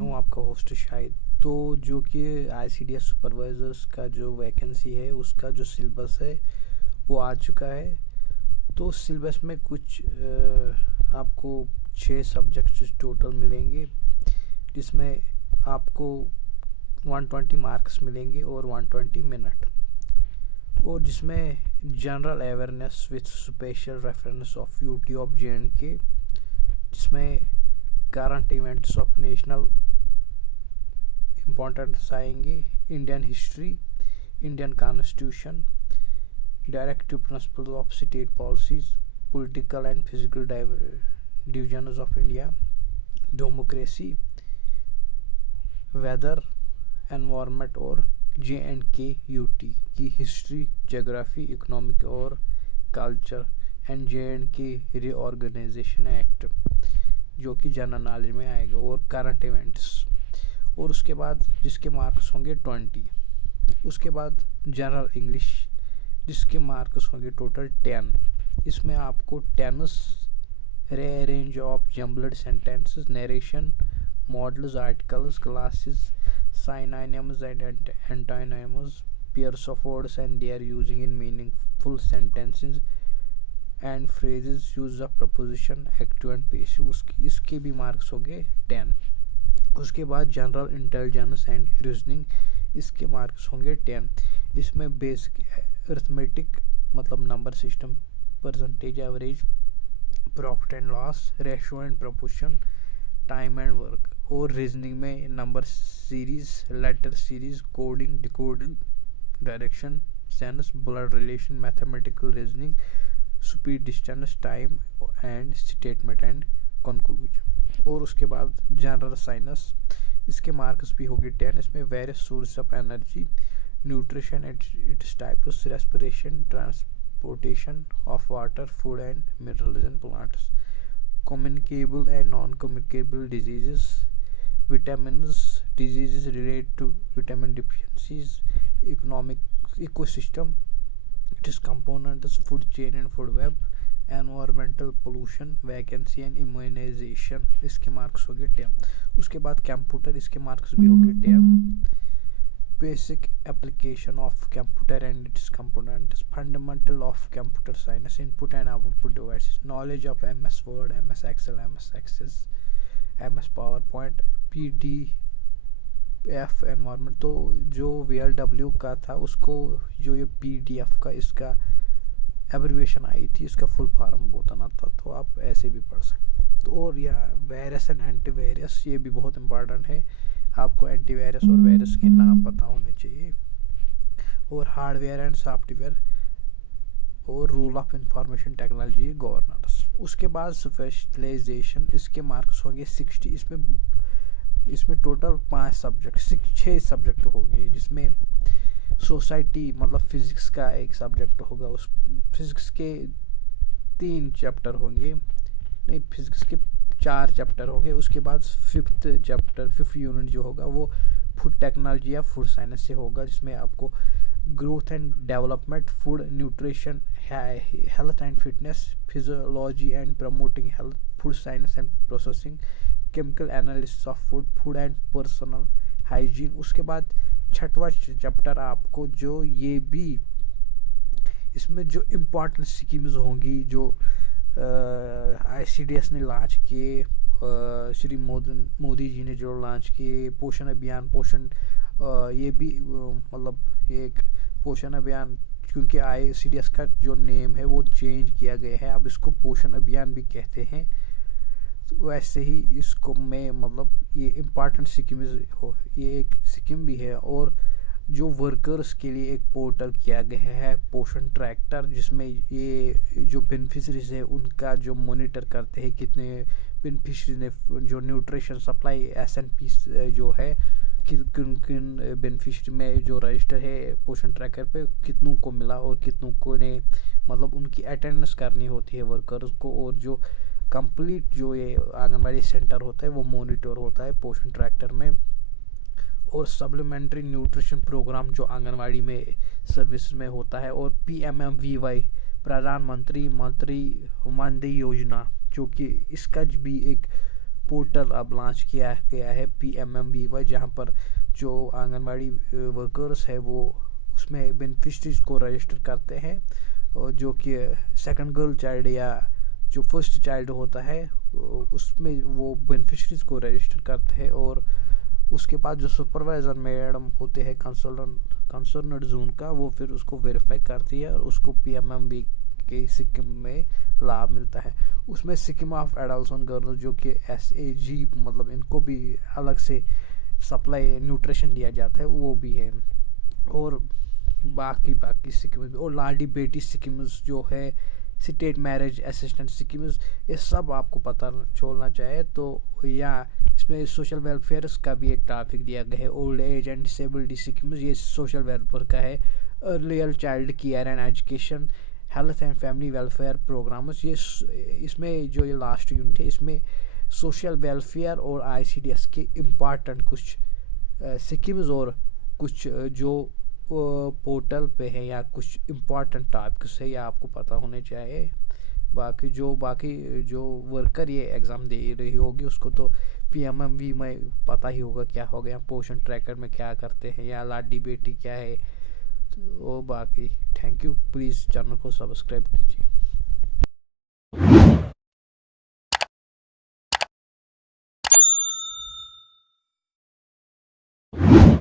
हूँ आपका होस्ट शाहिद। तो जो कि आईसीडीएस सुपरवाइजर्स का जो वैकेंसी है उसका जो सिलेबस है वो आ चुका है। तो सिलेबस में कुछ आपको 6 सब्जेक्ट्स टोटल मिलेंगे, जिसमें आपको 120 मार्क्स मिलेंगे और 120 मिनट, और जिसमें general awareness with special reference of UT of J and K, जिसमें current events of national importance आएंगे, Indian history, Indian constitution, directive principle of state policies, political and physical divisions of India, democracy, weather, environment और J and K UT की history, geography, economic और culture and J and K reorganisation act जो कि general knowledge में आएगा, और current events. और उसके बाद जिसके मार्क्स होंगे 20। उसके बाद जनरल इंग्लिश जिसके मार्क्स होंगे टोटल 10। इसमें आपको tense, rearrange of jumbled sentences, narration, modals, articles, classes, synonyms and antonyms, pairs of words and their using in meaningful sentences and phrases, use of preposition, active and passive, इसके भी marks हो गए 10। उसके बाद general intelligence and reasoning, इसके marks होंगे 10। इसमें basic arithmetic मतलब number system, percentage, average, profit and loss, ratio and proportion, time and work, और रीजनिंग में number series, letter series, coding, decoding, direction, sense, blood relation, mathematical reasoning, speed, distance, time and statement and conclusion. और उसके बाद general science, इसके marks भी होंगे 10। इसमें various source of energy, nutrition and its types, respiration, transportation of water, food and minerals and plants, communicable and non-communicable diseases, vitamins, diseases related to vitamin deficiencies, economic ecosystem, its components, food chain and food web, environmental pollution, vacancy and immunization, इसके marks हो गए 10। उसके बाद computer, इसके marks भी हो गए 10। basic application of computer and its components, fundamental of computer science, input and output devices, knowledge of MS Word, MS Excel, MS Access, MS PowerPoint, PDF environment। तो जो VLW का था उसको जो ये PDF का इसका एब्रिविएशन आई थी, इसका फुल फॉर्म बताना था, तो आप ऐसे भी पढ़ सकते। तो और या वायरस एंड एंटीवायरस, ये भी बहुत इंपॉर्टेंट है, आपको एंटीवायरस और वायरस के नाम पता होने चाहिए, और हार्डवेयर एंड सॉफ्टवेयर, और rule of information technology governance. उसके बाद स्पेशलाइजेशन, इसके मार्क्स होंगे 60। इसमें टोटल 5 सब्जेक्ट, 6 सब्जेक्ट होंगे, जिसमें सोसाइटी मतलब फिजिक्स का एक सब्जेक्ट होगा, उस फिजिक्स के 3 चैप्टर होंगे, नहीं फिजिक्स के 4 चैप्टर होंगे। उसके बाद 5th यूनिट जो होगा वो फूड टेक्नोलॉजी या फूड साइंस से होगा, जिसमें आपको growth and development, food nutrition, health and fitness, physiology and promoting health, food science and processing, chemical analysis of food, food and personal hygiene. उसके बाद 6वां चैप्टर आपको जो ये भी इसमें जो इम्पोर्टेंट स्कीम्स होंगी जो आईसीडीएस ने लॉन्च किए, श्री मोदी जी ने जो लॉन्च किए, पोषण अभियान, पोषण ये भी मतलब एक पोषण अभियान, क्योंकि आईसीडीएस का जो नेम है वो चेंज किया गया है, अब इसको पोषण अभियान भी कहते हैं। तो वैसे ही इसको में मतलब ये इम्पॉर्टेंट स्कीम हो, ये एक स्कीम भी है। और जो वर्कर्स के लिए एक पोर्टल किया गया है पोषण ट्रैकर, जिसमें ये जो बेनिफिशरीज है उनका जो मॉनिटर करते हैं, कितने बेनिफिशरीज ने जो न्यूट्रिशन सप्लाई SNP जो है, किन किन बेनिफिशरी में जो रजिस्टर है पोषण ट्रैकर पे कितनों को मिला और कितनों को ने मतलब उनकी अटेंडेंस करनी होती है वर्कर्स को, और जो कंप्लीट जो ये आंगनबाड़ी सेंटर होता है वो मॉनिटर होता है पोषण ट्रैकर में। और सप्लीमेंट्री न्यूट्रिशन प्रोग्राम जो आंगनवाड़ी में सर्विस में होता है, और PMMVY प्रधानमंत्री मातृ वंदना योजना, जो कि इसका भी एक पोर्टल अब लॉन्च किया गया है PMMVY, जहां पर जो आंगनवाड़ी वर्कर्स है वो उसमें बेनिफिशरीज को रजिस्टर करते हैं, और जो कि सेकंड गर्ल चाइल्ड या जो फर्स्ट चाइल्ड होता है उसमें वो बेनिफिशरीज को रजिस्टर करते हैं। और उसके बाद जो सुपरवाइज़र मैडम होते हैं कंसर्नड जोन का, वो फिर उसको वेरीफाई करती है और उसको PMMV के सिक्किम में लाभ मिलता है। उसमें scheme of adults and girls जो कि SAG, मतलब इनको भी अलग से सप्लाई न्यूट्रिशन दिया जाता है, वो भी है। और बाकी स्कीम्स और लाडी बेटी स्कीम्स जो है, स्टेट मैरिज असिस्टेंट स्कीम्स, ये सब आपको पता छोड़ना चाहिए। तो या इसमें सोशल वेलफेयर का भी एक टॉपिक दिया गया है, old age and disability schemes, ये सोशल वेलफेयर का है। Earlier child care and education, health and family welfare programmes, ये इसमें जो ये लास्ट यूनिट है इसमें सोशल वेलफेयर और ICDS के इम्पॉर्टेंट कुछ स्कीम्स और कुछ जो पोर्टल पे है या कुछ इम्पॉर्टेंट टॉपिक्स है, या आपको पता होने चाहिए। बाकी जो वर्कर ये एग्ज़ाम दे रही होगी उसको तो PMMV में पता ही होगा क्या हो गया, पोषण ट्रैकर में क्या करते हैं, या लाडी बेटी क्या है। तो बाकी थैंक यू, प्लीज़ चैनल को सब्सक्राइब कीजिए।